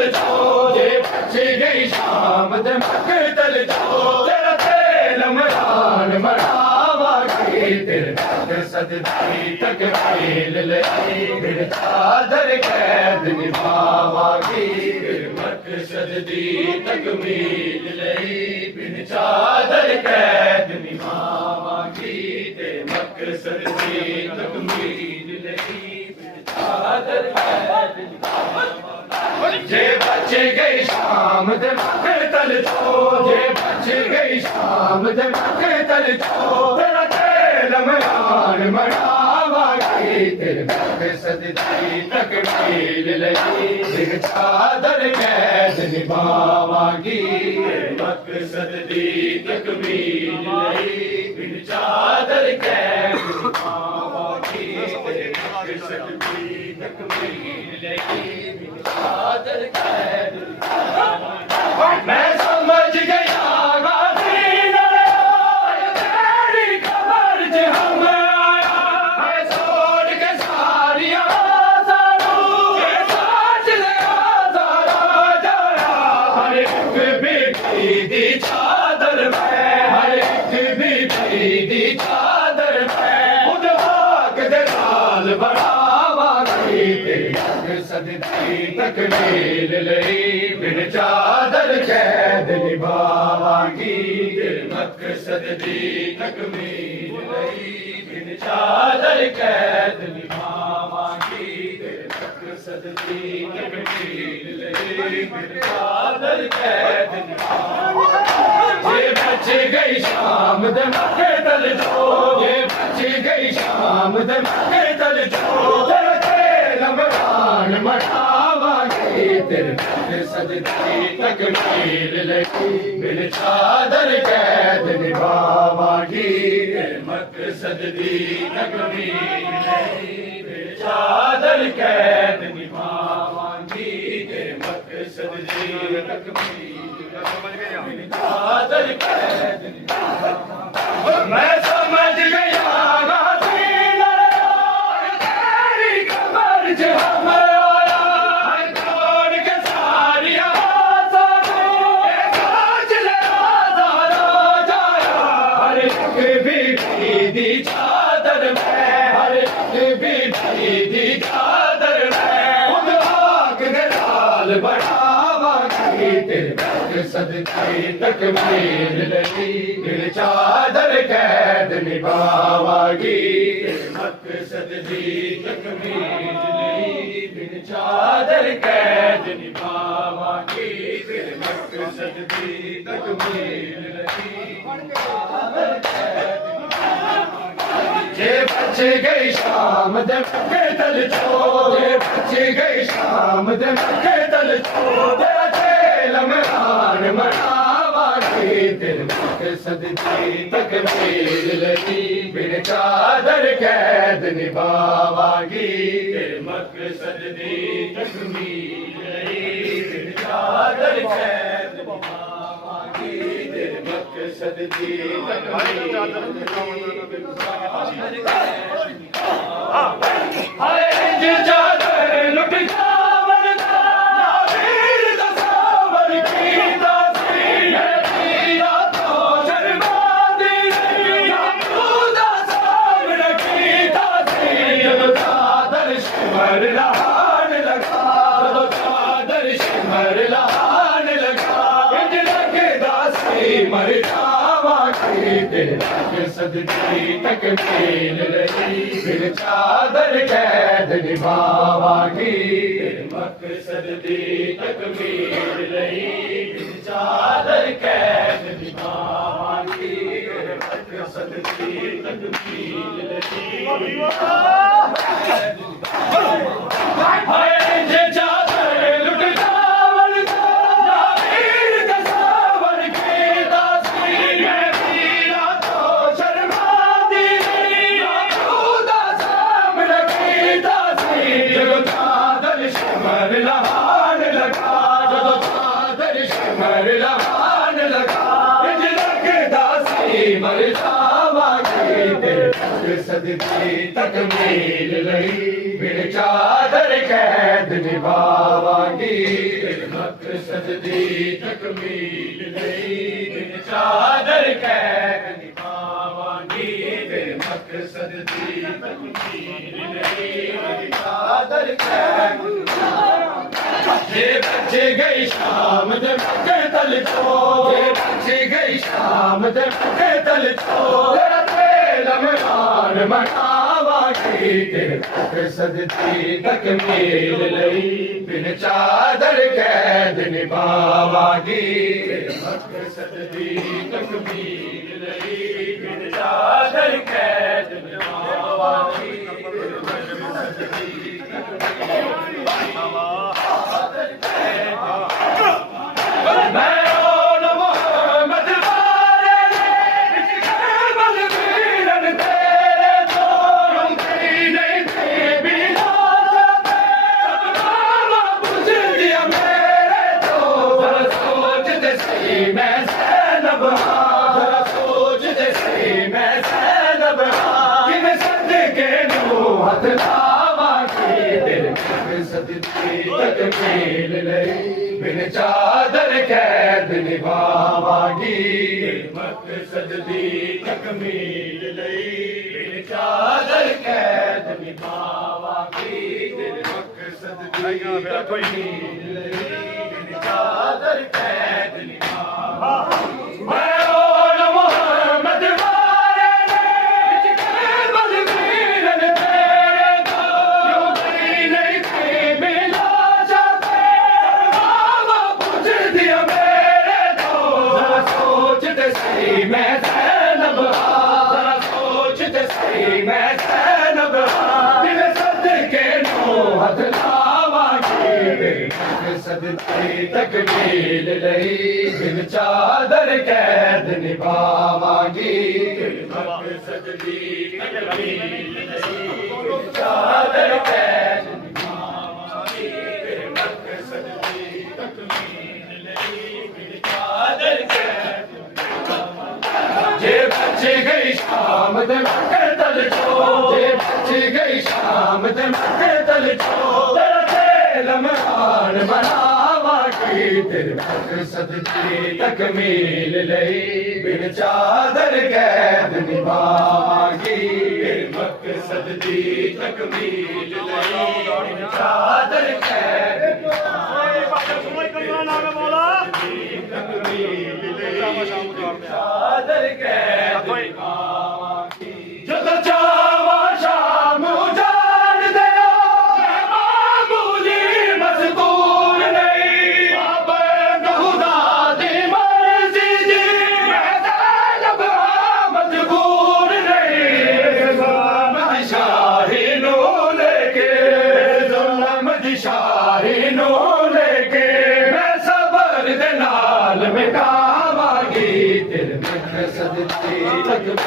तल जाओ जे बच गई शाम दे मकतल जाओ तेरा तेल मरान मरावागी तेरे मकसद दी तकमील लई फिर चादर कैद निभावागी फिर मकसद दी तकमील लई फिर चादर कैद निभावागी तेरे मकसद दी तकमील लई फिर चादर कैद निभावागी जे बच गई शाम दे मकतल जाओ जे बच गई शाम दे मकतल जाओ तेरा तेल मरान मरावागी तेरे मकसद दी तकमील लई फिर चादर कैद निभावागी तेरे मकसद दी तकमील लई फिर चादर कैद निभावागी तेरे मकसद दी तकमील लई फिर चादर कैद निभावागी मैं समझ गया गाजी नरे तेरी खबर ज हम आया मैं छोड़ के सारिया सारू ये सोच ले सारा जाया हर एक बेटी दी चादर में हर एक बेटी दी चादर में खुद हाक दे लाल बढ़ावागी तेरी मकसद दी तकमील लई फिर चादर कैद निभावागी तेरे मकसद दी तकमील लई फिर चादर कैद निभावागी तेरे मकसद दी तकमील लई फिर चादर कैद निभावागी जे बच गई शाम दे मकतल जाओ जे बच गई शाम दे मकतल जाओ तेरा तेल मरान मरावागी तेरे मकसद दी तकमील लई फिर चादर कैद निभावागी तेरे मकसद दी तकमील लई फिर चादर कैद निभावागी तेरे मकसद दी तकमील लई चादर कैद निभावागी मैं समझ गया गाजी नरे तेरी खबर ज हम आया मैं छोड़ के सारिया सारू ये सोच ले सारा जाया हर एक बेटी दी चादर में हर एक बेटी दी चादर में खुद हाक दे लाल बढ़ावागी तेरे मकसद दी तकमील लई फिर चादर कैद निभावागी तेरे मकसद दी तकमील लई फिर चादर कैद निभावागी तेरे मकसद दी तकमील लई चादर कैद निभावागी जे बच गई शाम दे मकतल जाओ जे बच गई शाम दे मकतल जाओ तेरा तेल मरान मरावागी तेरे मकसद दी तकमील लई फिर चादर कैद निभावागी तेरे मकसद दी तकमील लई फिर चादर कैद निभावागी तेरे मकसद दी तकमील हाय जे चादर लुट जावन ना वीर दसावर की दासी है पीरा तो शर्मा दी ना तू दसावर की दासी जब चादर शिमर लहान लगा जब चादर शिमर लहान लगा इंज लगे दासी मर जावागी तेरे मकसद दी तकमील लई फिर चादर कैद निभावागी तेरे मकसद दी तकमील लई फिर चादर कैद निभावागी तेरे मकसद दी तकमील लई हाय जे चादर लुट जावन ना वीर दसावर की दासी मैं पीरा तो शर्मा दी ना तू दसावर की दासी जब चादर शिमर लहान लगा जब चादर शिमर लहान लगा इंज लगे दासी मर जावागी तेरे मकसद दी तकमील लई फिर चादर कैद निभावागी मकसद दी तकमील नहीं चादर कैद निभावांगी तेरे मकसद दी तकमील नहीं चादर कैद जे बच गई शाम दे मक्के तल छो जे बच गई शाम दे मक्के तल छो तेरा लम्हान मनावांगी तेरे मकसद दी तकमील लई बिन चादर कैद निभावांगी तेरे मकसद दी तकमील लई बिन चादर कैद निभावांगी तेरे मकसद दी मैं ओन मोहम्मद वाले करबल वीरन तेरे तो रुकी नहीं थी बिना बाबा बुझ दिया मेरे तो जरा सोचते सही मैं ज़ैनब जरा सोचते सही मैं ज़ैनब किन सदके नूं हथ लावांगी तेरे मकसद दी तकमील लई बिन चादर कैद निभावांगी मकसद दी तकमील लई बिन चादर कैद निभावांगी तेरे मकसद दी तकमील लई बिन चादर कैद निभावांगी मैं ओन मोहम्मद वाले ने करबल वीरन तेरे तो रुकी नहीं थी बिना मैं ज़ैनब जरा सोचते सही मैं ज़ैनब दिल सदके नूं हथ लावांगी तेरे मकसद दी तकमील लई बिन चादर कैद निभावांगी तेरे मकसद दी तकमील लई बिन चादर कैद निभावांगी तेरे मकसद दी तकमील लई बिन चादर कैद जे बच गई शाम दे मक्के तल छो जे बच गई शाम दे मक्के तल छो तेरा लम्हान मनावांगी तेरे मकसद दी तकमील लई बिन चादर कैद निभावांगी तेरे मकसद दी तकमील लई बिन चादर कैद चादर कैद निभावांगी जदों चावा शाम उजाड़ दिया मैं मामूली मजबूर नहीं पाबंद खुदा दी मर्जी दी मैं ज़ैनब मजबूर नहीं ज़ुल्म दी शाही नूं लेके ज़ुल्म दी शाही नूं लेके मैं सबर दे नाल मिटावांगी तेरे मकसद दी तकमील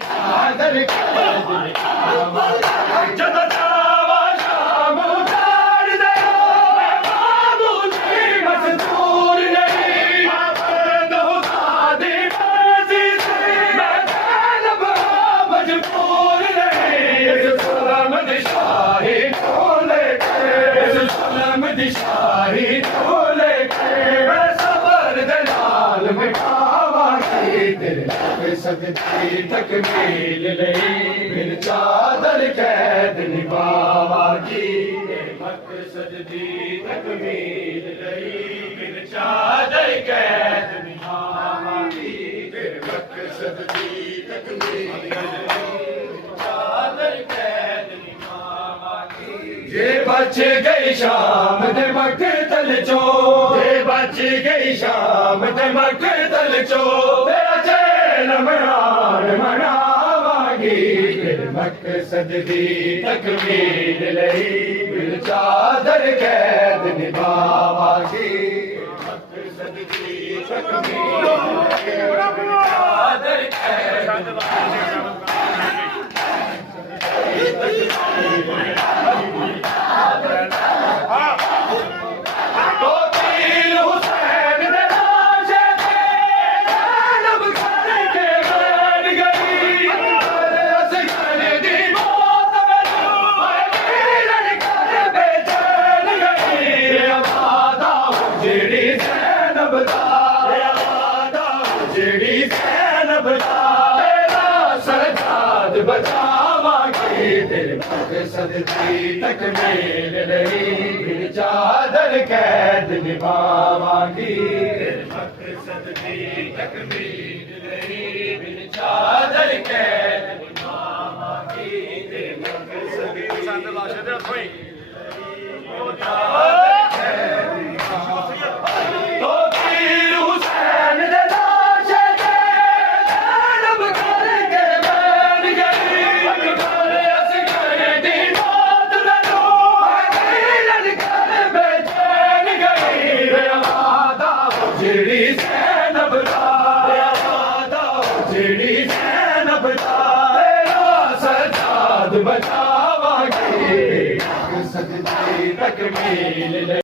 चादर कैद निभावांगी जदों चावा शाम उजाड़ दिया मैं मामूली मजबूर नहीं पाबंद खुदा दी मर्जी दी मैं ज़ैनब मजबूर नहीं ज़ुल्म दी शाही नूं लेके ज़ुल्म दी शाही नूं लेके मैं सबर दे नाल मिटावांगी तेरे मकसद दी तकमील लई बिन चादर कैद निभावांगी तेरे मकसद दी तकमील लई बिन चादर कैद निभावांगी तेरे मकसद दी तकमील लई चादर कैद निभावांगी जे बच गई शाम दे मक्के तल छो जे बच गई शाम दे मक्के तल छो तेरा चैन मनान मनावांगी तेरे मकसद दी तकमील लई बिन चादर कैद निभावांगी मकसद दी तकमील लई चादर कैद तो तीर हुसैन दे लाशे ते ज़ैनब करके बैठ गई असगर दी मौत में वीरन कर बेचैन गई आबादा मकसद की तकमील नहीं चादर कैद निभावांगी मकसद की तकमील नहीं चादर कैद निभावांगी मकसद की तो पीर हुसैन दे लाशे ते ज़ैनब करके बैठ गई अकबर असगर दी मौत नू अकीलन कर बेचैन गई वादा जिहड़ी ज़ैनब दा वादा जिहड़ी ज़ैनब दा तेरा सजाद बचावांगी मकसद दी तकमील